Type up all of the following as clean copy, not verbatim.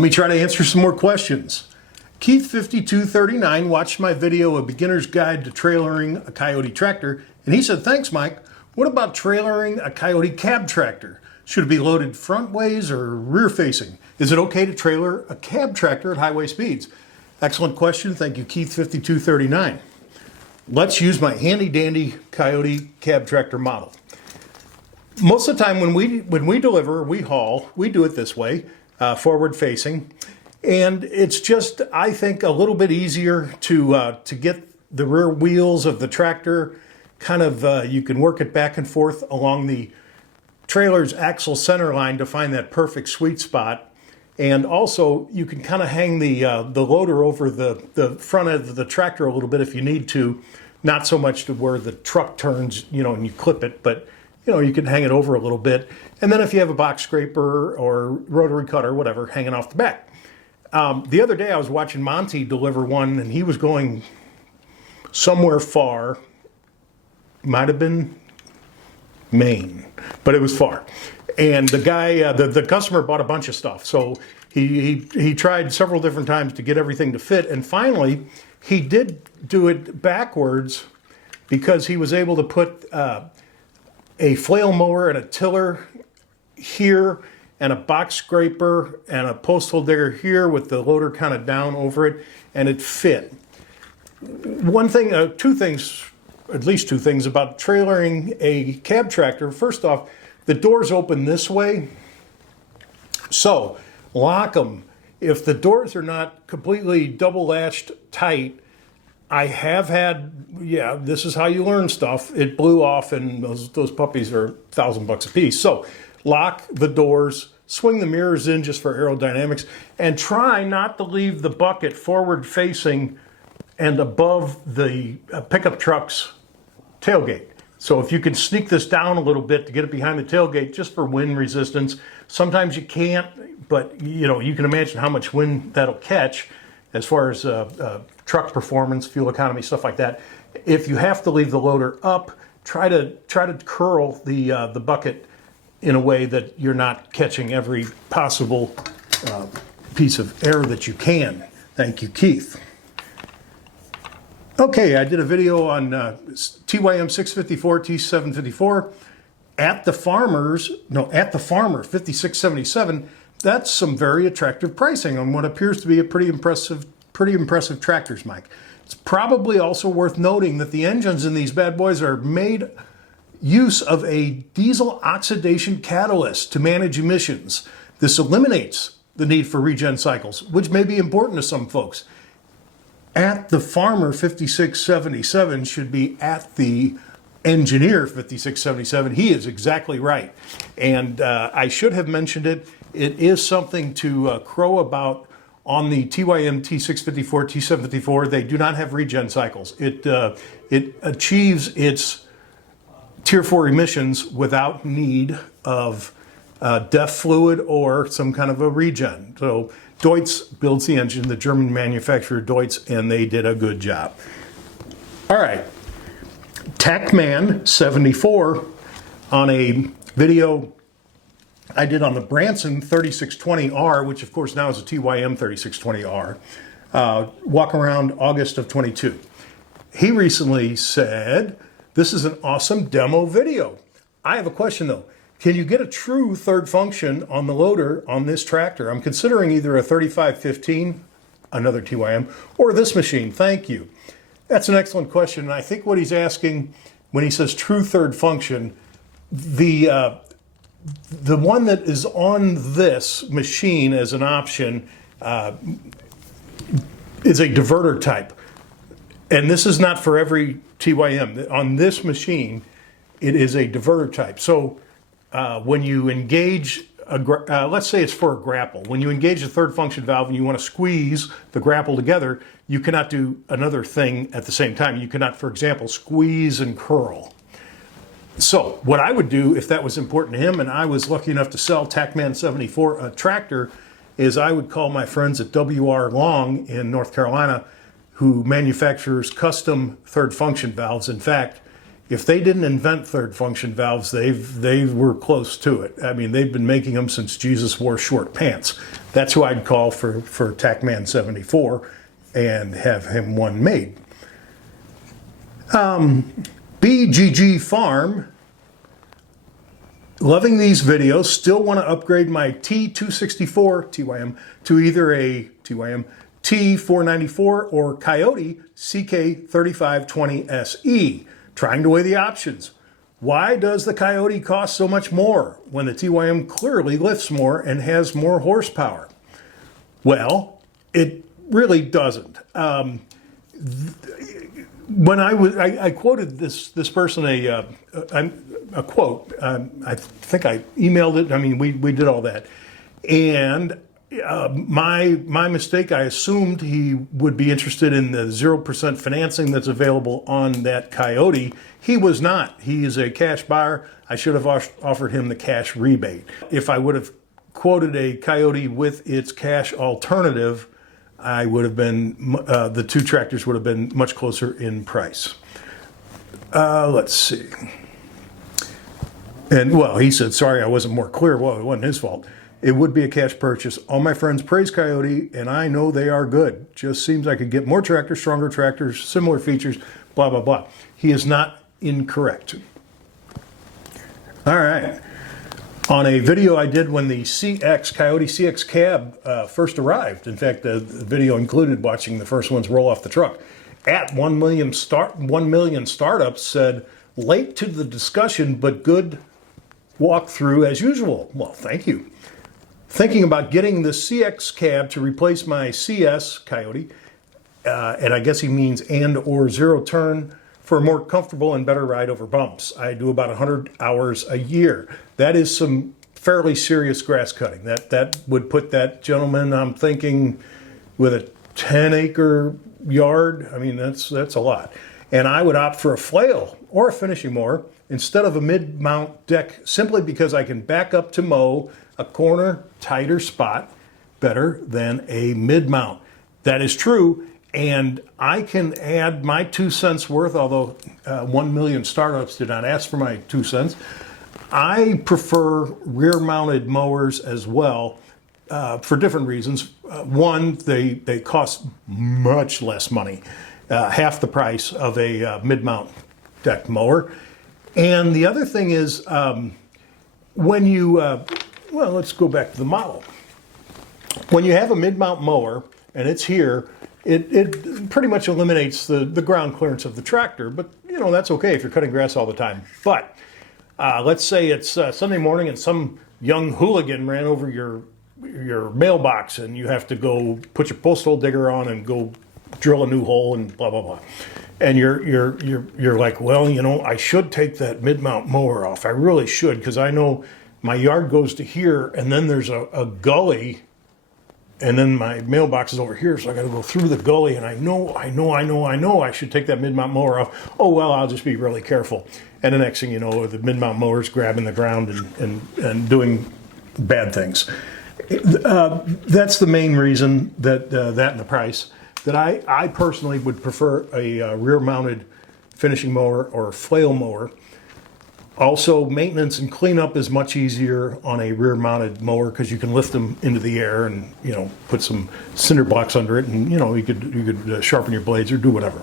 Let me try to answer some more questions. Keith5239 watched my video, A Beginner's Guide to Trailering a Coyote Tractor, and he said, thanks, Mike. What about trailering a Coyote cab tractor? Should it be loaded front ways or rear facing? Is it okay to trailer a cab tractor at highway speeds? Excellent question. Thank you, Keith5239. Let's use my handy dandy Coyote cab tractor model. Most of the time when we deliver, we haul, we do it this way, forward facing. And it's just, I think, a little bit easier to get the rear wheels of the tractor kind of, you can work it back and forth along the trailer's axle center line to find that perfect sweet spot. And also you can kind of hang the loader over the front of the tractor a little bit if you need to, not so much to where the truck turns, and you clip it, but you can hang it over a little bit. And then if you have a box scraper or rotary cutter, whatever, hanging off the back. The other day I was watching Monty deliver one, and he was going somewhere far. Might have been Maine, but it was far. And the guy, the customer bought a bunch of stuff. So he tried several different times to get everything to fit. And finally, he did do it backwards because he was able to put a flail mower and a tiller here and a box scraper and a post hole digger here with the loader kind of down over it, and it fit. One thing, at least two things about trailering a cab tractor. First off, the doors open this way, so lock them. If the doors are not completely double latched tight, I have had, this is how you learn stuff. It blew off, and those puppies are $1,000 a piece. So lock the doors, swing the mirrors in just for aerodynamics, and try not to leave the bucket forward facing and above the pickup truck's tailgate. So if you can sneak this down a little bit to get it behind the tailgate just for wind resistance. Sometimes you can't, but you can imagine how much wind that'll catch as far as truck performance, fuel economy, stuff like that. If you have to leave the loader up, try to curl the bucket in a way that you're not catching every possible piece of air that you can. Thank you, Keith. Okay, I did a video on TYM 654, T754 at the Farmer 5677. That's some very attractive pricing on what appears to be a pretty impressive tractors, Mike. It's probably also worth noting that the engines in these bad boys are made use of a diesel oxidation catalyst to manage emissions. This eliminates the need for regen cycles, which may be important to some folks. At the Farmer 5677 should be at the Engineer 5677. He is exactly right. And I should have mentioned it. It is something to crow about on the TYM T654, T754. They do not have regen cycles. It achieves its Tier 4 emissions without need of DEF fluid or some kind of a regen. So Deutz builds the engine, the German manufacturer Deutz, and they did a good job. All right, TACman74 on a video I did on the Branson 3620R, which of course now is a TYM 3620R, walk around August of 22. He recently said, this is an awesome demo video. I have a question though. Can you get a true third function on the loader on this tractor? I'm considering either a 3515, another TYM, or this machine. Thank you. That's an excellent question. And I think what he's asking when he says true third function, the one that is on this machine as an option is a diverter type. And this is not for every TYM. On this machine, it is a diverter type. So when you engage, let's say it's for a grapple. When you engage the third function valve and you want to squeeze the grapple together, you cannot do another thing at the same time. You cannot, for example, squeeze and curl. So what I would do if that was important to him, and I was lucky enough to sell TACman74 a tractor, is I would call my friends at WR Long in North Carolina, who manufactures custom third function valves. In fact, if they didn't invent third function valves, they were close to it. I mean, they've been making them since Jesus wore short pants. That's who I'd call for TACman 74 and have him one made. BGG Farm, loving these videos, still want to upgrade my T264 TYM to either a TYM T494 or Coyote CK3520SE. Trying to weigh the options. Why does the Coyote cost so much more when the TYM clearly lifts more and has more horsepower? Well, it really doesn't. When I quoted this person a quote. I think I emailed it. I mean, we did all that, and my mistake. I assumed he would be interested in the 0% financing that's available on that Coyote. He was not. He is a cash buyer. I should have offered him the cash rebate. If I would have quoted a Coyote with its cash alternative, I would have been, the two tractors would have been much closer in price. Let's see. And well, he said, sorry, I wasn't more clear. Well, it wasn't his fault. It would be a cash purchase. All my friends praise Coyote, and I know they are good. Just seems I could get more tractors, stronger tractors, similar features, blah, blah, blah. He is not incorrect. All right. On a video I did when the Coyote CX cab first arrived, in fact, the video included watching the first ones roll off the truck, at 1 million startups said, late to the discussion, but good walkthrough as usual. Well, thank you. Thinking about getting the CX cab to replace my CS Coyote, and I guess he means and or zero turn, for a more comfortable and better ride over bumps. I do about 100 hours a year. That is some fairly serious grass cutting. That would put that gentleman, I'm thinking, with a 10-acre yard. I mean, that's a lot. And I would opt for a flail or a finishing mower instead of a mid-mount deck, simply because I can back up to mow a corner, tighter spot better than a mid-mount. That is true, and I can add my 2 cents worth, although 1 million startups did not ask for my 2 cents. I prefer rear-mounted mowers as well for different reasons. One, they cost much less money, half the price of a mid-mount deck mower. And the other thing is, when you, well, let's go back to the model. When you have a mid-mount mower and it's here, it pretty much eliminates the ground clearance of the tractor, but you know, that's okay if you're cutting grass all the time. But let's say it's Sunday morning and some young hooligan ran over your mailbox and you have to go put your postal digger on and go drill a new hole and blah, blah, blah. And you're like, well, you know, I should take that mid-mount mower off. I really should, because I know my yard goes to here and then there's a gully and then my mailbox is over here, so I got to go through the gully, and I know I should take that mid-mount mower off. Oh, well, I'll just be really careful. And the next thing you know, the mid-mount mower's grabbing the ground and doing bad things. That's the main reason that that and the price, that I personally would prefer a rear-mounted finishing mower or flail mower. Also, maintenance and cleanup is much easier on a rear-mounted mower because you can lift them into the air and, you know, put some cinder blocks under it, and you know, you could sharpen your blades or do whatever.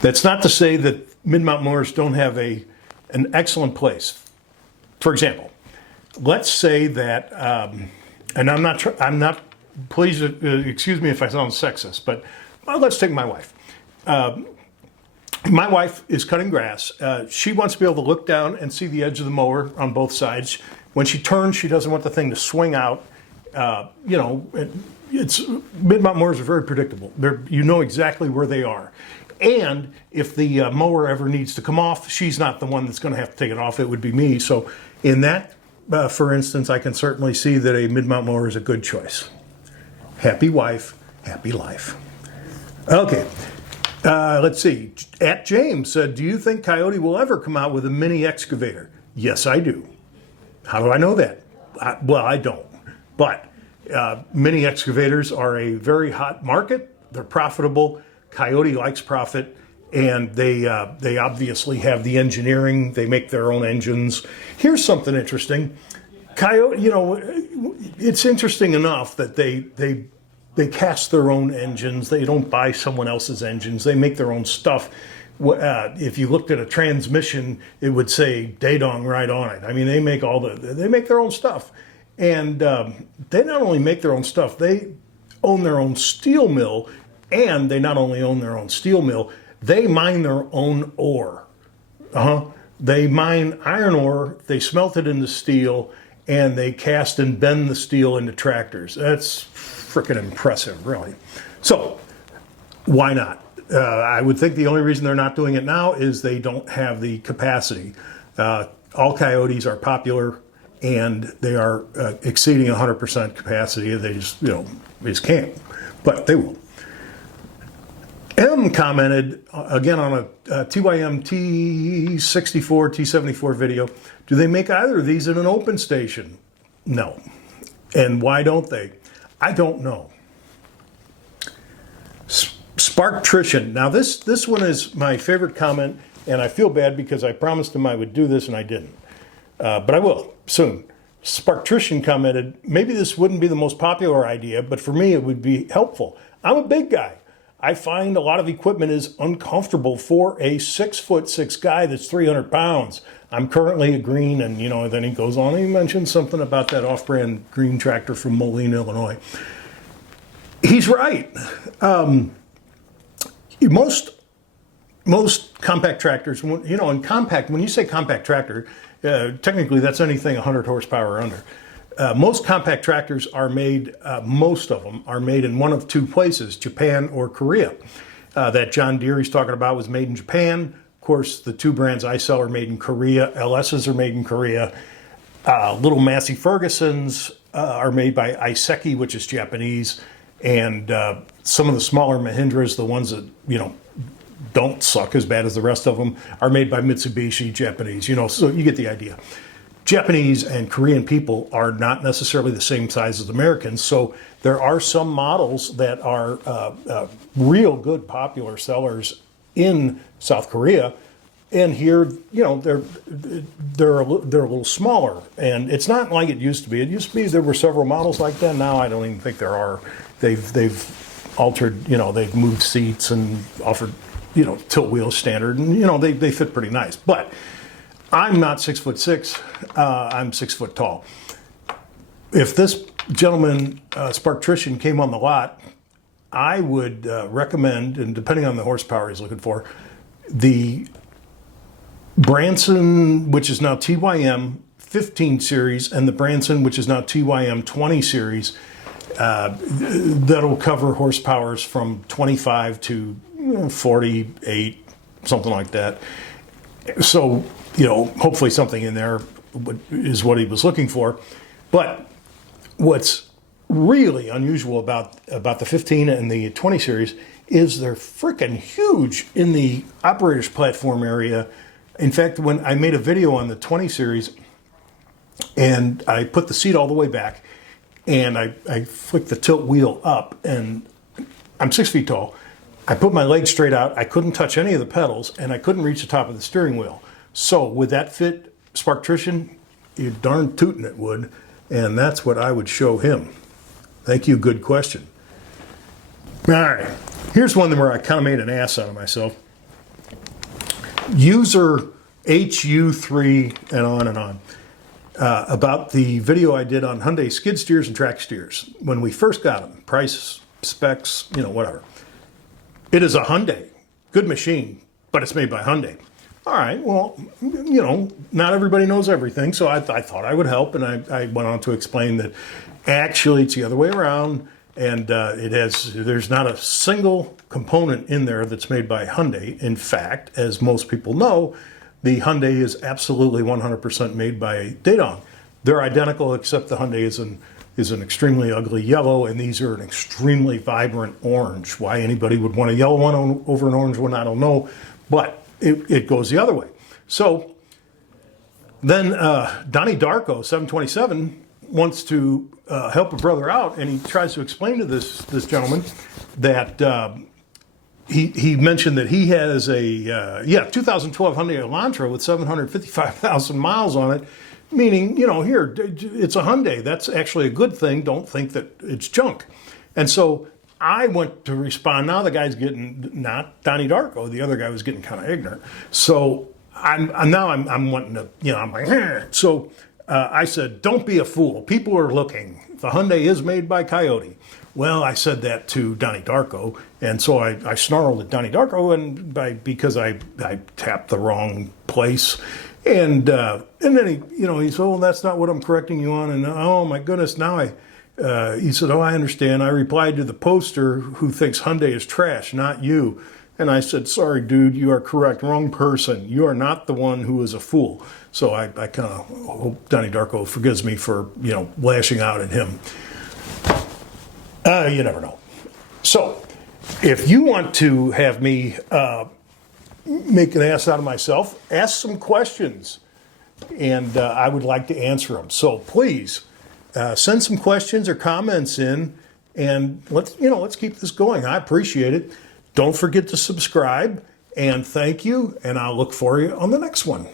That's not to say that mid-mount mowers don't have an excellent place. For example, let's say that, and I'm not. Please excuse me if I sound sexist, but let's take my wife. My wife is cutting grass. She wants to be able to look down and see the edge of the mower on both sides. When she turns, she doesn't want the thing to swing out. You know, mid-mount mowers are very predictable. You know exactly where they are. And if the mower ever needs to come off, she's not the one that's going to have to take it off. It would be me. So in that, for instance, I can certainly see that a mid-mount mower is a good choice. Happy wife, happy life. Okay. Let's see. At James said, do you think Coyote will ever come out with a mini excavator? Yes, I do. How do I know that? Well, I don't. But mini excavators are a very hot market. They're profitable. Coyote likes profit. and they obviously have the engineering. They make their own engines. Here's something interesting. Coyote, you know, it's interesting enough that they cast their own engines. They don't buy someone else's engines. They make their own stuff. If you looked at a transmission, it would say Dadong right on it. I mean, they make their own stuff, and they not only make their own stuff, they own their own steel mill, and they not only own their own steel mill, they mine their own ore. They mine iron ore, they smelt it into steel, and they cast and bend the steel into tractors. That's freaking impressive, really. So, why not? I would think the only reason they're not doing it now is they don't have the capacity. All Coyotes are popular, and they are exceeding 100% capacity. They just, they just can't, but they will. M commented, again on a TYM T64, T74 video, do they make either of these in an open station? No. And why don't they? I don't know. Sparktrition. Now this one is my favorite comment, and I feel bad because I promised him I would do this and I didn't. But I will soon. Sparktrition commented, maybe this wouldn't be the most popular idea, but for me it would be helpful. I'm a big guy. I find a lot of equipment is uncomfortable for a 6'6" guy that's 300 pounds. I'm currently a green, and then he goes on and he mentions something about that off-brand green tractor from Moline, Illinois. He's right. Most compact tractors, and compact, when you say compact tractor, technically that's anything 100 horsepower or under. Most compact tractors are made, most of them are made in one of two places, Japan or Korea. That John Deere he's talking about was made in Japan. Of course, the two brands I sell are made in Korea. LS's are made in Korea. Little Massey Ferguson's are made by Iseki, which is Japanese. And some of the smaller Mahindras, the ones that, don't suck as bad as the rest of them, are made by Mitsubishi, Japanese. So you get the idea. Japanese and Korean people are not necessarily the same size as Americans, so there are some models that are real good popular sellers in South Korea, and here, they're a little smaller, and it's not like it used to be. It used to be there were several models like that. Now I don't even think there are. They've altered, they've moved seats and offered, tilt wheel standard, and they fit pretty nice, but. I'm not 6'6". I'm 6 foot tall. If this gentleman, Sparktrition, came on the lot, I would recommend, and depending on the horsepower he's looking for, the Branson, which is now TYM 15 series, and the Branson, which is now TYM 20 series. That'll cover horsepowers from 25 to 48, something like that. So, hopefully something in there is what he was looking for. But what's really unusual about the 15 and the 20 series is they're freaking huge in the operator's platform area. In fact, when I made a video on the 20 series and I put the seat all the way back and I flicked the tilt wheel up, and I'm 6 feet tall. I put my legs straight out. I couldn't touch any of the pedals, and I couldn't reach the top of the steering wheel. So would that fit Sparktrition? You darn tootin' it would, and that's what I would show him. Thank you, good question. All right, here's one where I kind of made an ass out of myself. User HU3 and on, about the video I did on Hyundai skid steers and track steers. When we first got them, price, specs, whatever. It is a Hyundai, good machine, but it's made by Hyundai. All right, well, not everybody knows everything, so I thought I would help, and I went on to explain that actually it's the other way around, and there's not a single component in there that's made by Hyundai. In fact, as most people know, the Hyundai is absolutely 100% made by Dadong. They're identical, except the Hyundai is an extremely ugly yellow, and these are an extremely vibrant orange. Why anybody would want a yellow one over an orange one, I don't know, but it goes the other way. So then Donnie Darko, 727, wants to help a brother out, and he tries to explain to this gentleman that he mentioned that he has a 2012 Hyundai Elantra with 755,000 miles on it, meaning, here, it's a Hyundai. That's actually a good thing. Don't think that it's junk. And so I went to respond. Now the guy's getting, not Donnie Darko, the other guy was getting kind of ignorant. So I'm wanting to, I'm like, eh. So I said, don't be a fool. People are looking. The Hyundai is made by Coyote. Well, I said that to Donnie Darko, and so I snarled at Donnie Darko, and because I tapped the wrong place, and then he said, "Oh, that's not what I'm correcting you on," and oh my goodness, now he said, "Oh, I understand." I replied to the poster who thinks Hyundai is trash, not you, and I said, "Sorry, dude, you are correct, wrong person. You are not the one who is a fool." So I kind of hope Donnie Darko forgives me for lashing out at him. You never know. So, if you want to have me make an ass out of myself, ask some questions, and I would like to answer them. So please send some questions or comments in, and let's keep this going. I appreciate it. Don't forget to subscribe, and thank you. And I'll look for you on the next one.